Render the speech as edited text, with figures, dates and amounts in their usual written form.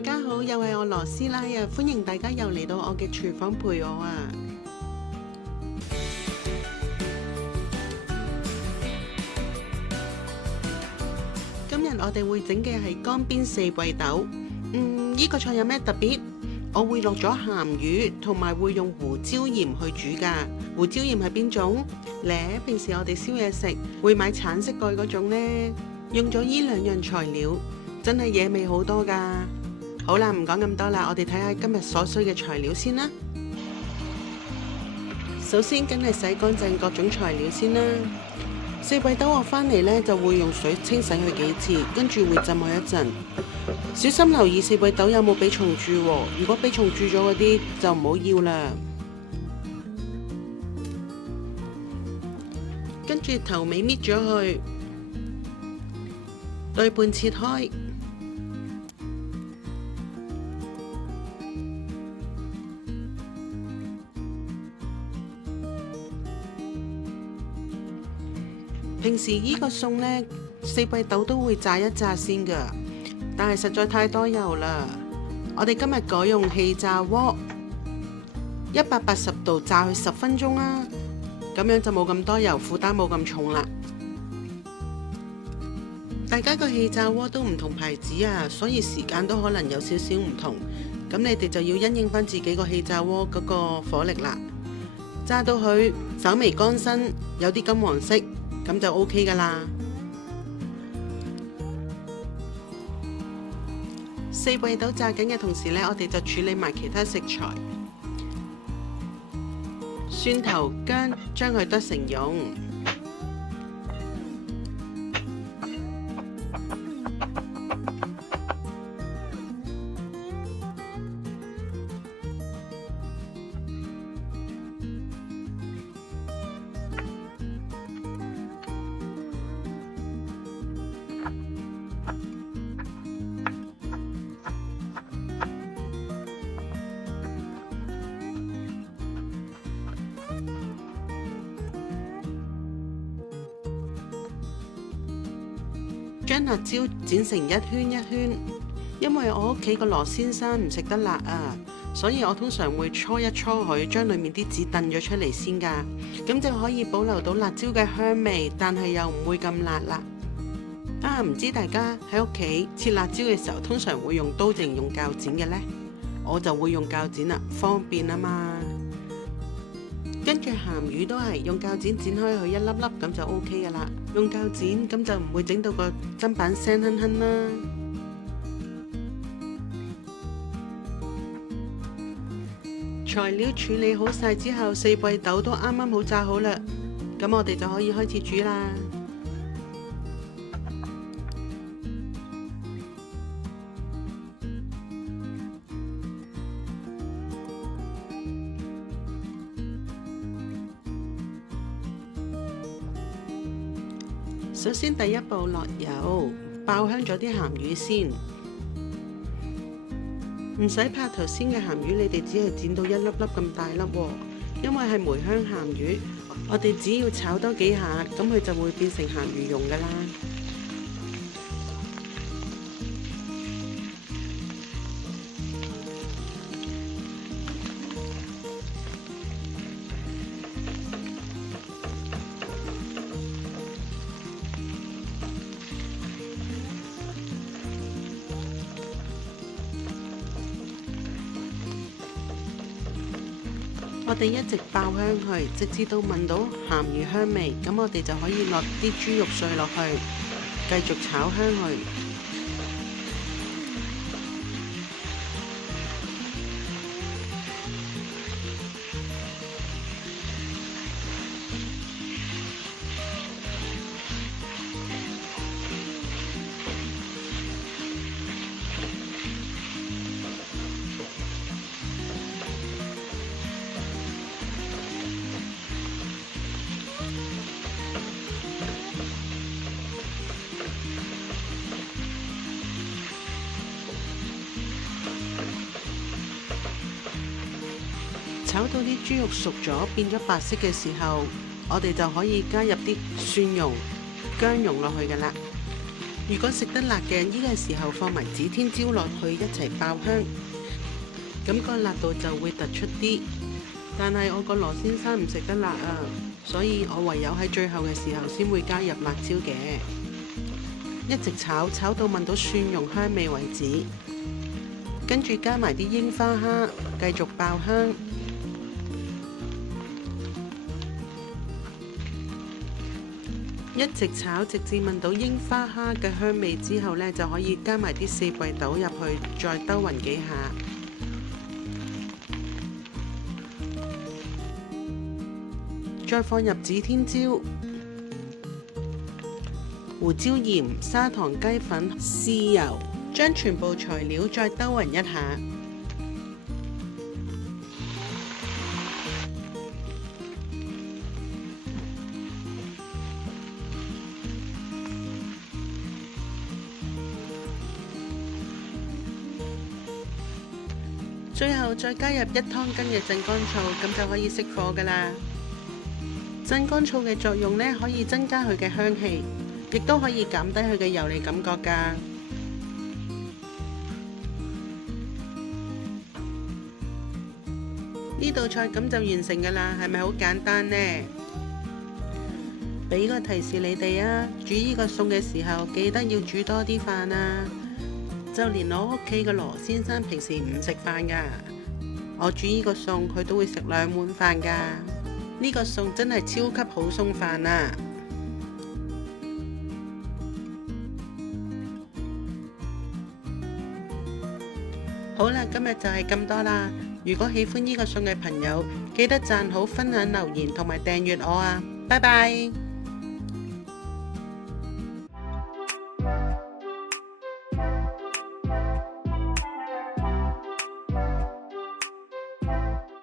大家好，又係我羅師奶啊！歡迎大家又嚟到我嘅廚房陪我啊！今日我哋會整嘅係乾煸四季豆。呢個菜有咩特別？我會落咗鹹魚，同埋會用胡椒鹽去煮㗎。胡椒鹽係邊種？平時我哋燒嘢食會買橙色蓋嗰種呢。用咗呢兩樣材料，真係野味好多㗎。好啦，唔講咁多啦，我哋睇下今日所需嘅材料先啦。首先，梗係洗乾淨各種材料先啦。四季豆我返嚟呢，就會用水清洗佢幾次，跟住會浸佢一陣。小心留意四季豆有冇俾蟲蛀喎，如果俾蟲蛀咗嗰啲就唔好要啦。跟住頭尾搣咗佢，對半切開。平時呢個餸呢，四季豆都會炸一炸先㗎，但係實在太多油啦。我哋今日改用氣炸鍋，180度炸佢10分鐘啦，咁樣就冇咁多油，負擔冇咁重啦。大家個氣炸鍋都唔同牌子啊，所以時間都可能有少少唔同。咁你哋就要因應返自己個氣炸鍋嗰個火力啦。炸到佢稍微乾身，有啲金黃色。咁就 OK 㗎啦。四季豆炸緊嘅同時呢，我哋就處理埋其他食材。蒜頭薑，將佢剁成蓉。將辣椒剪成一圈一圈，因為我屋企個羅先生唔食得辣啊，所以我通常會搓一搓佢，將裡面啲籽燉咗出嚟先㗎，咁就可以保留到辣椒嘅香味，但係又唔會咁辣啦。唔知大家喺屋企切辣椒嘅時候，通常會用刀定用鉸剪嘅呢？我就會用鉸剪啦，方便啊嘛。跟住鹹魚都係用鉸剪剪開佢一粒粒咁就 OK 㗎啦。用鉸剪咁就唔會整到個砧板聲哼哼啦。材料處理好晒之後，四季豆都啱啱好炸好啦。咁我哋就可以開始煮啦。首先第一步落油，爆香咗啲鹹魚先，唔使怕頭先嘅鹹魚，你哋只係剪到一粒粒咁大粒喎，因為係梅香鹹魚，我哋只要炒多幾下，咁佢就會變成鹹魚蓉㗎啦。我哋一直爆香佢，直至到聞到鹹魚香味，咁我哋就可以落啲豬肉碎落去，繼續炒香佢。炒到啲豬肉熟咗，變咗白色嘅時候，我哋就可以加入啲蒜蓉、薑蓉落去㗎啦。如果食得辣嘅，呢個時候放埋指天椒落去一齊爆香，咁個辣度就會突出啲。但係我個羅先生唔食得辣啊，所以我唯有喺最後嘅時候先會加入辣椒嘅。一直炒到聞到蒜蓉香味為止，跟住加埋啲櫻花蝦，繼續爆香。一直炒直至聞到櫻花蝦嘅香味之後呢，就可以加埋啲四季豆入去，再兜勻幾下，再放入指天椒、胡椒鹽、砂糖、雞粉、豉油，將全部材料再兜勻一下。最後再加入1湯羹嘅鎮江醋，咁就可以熄火㗎喇。鎮江醋嘅作用呢，可以增加佢嘅香氣，亦都可以減低佢嘅油膩感覺㗎。呢道菜咁就完成㗎喇，係咪好簡單呢？俾個提示你哋啊，煮呢個餸嘅時候記得要煮多啲飯啊！就連我屋企嘅羅先生平時唔食飯㗎，我煮呢個餸佢都會食2碗飯㗎。呢個餸真係超級好餸飯啊！好啦，今日就係咁多啦。如果喜歡呢個餸嘅朋友，記得讚好、分享、留言同埋訂閱我啊！拜拜。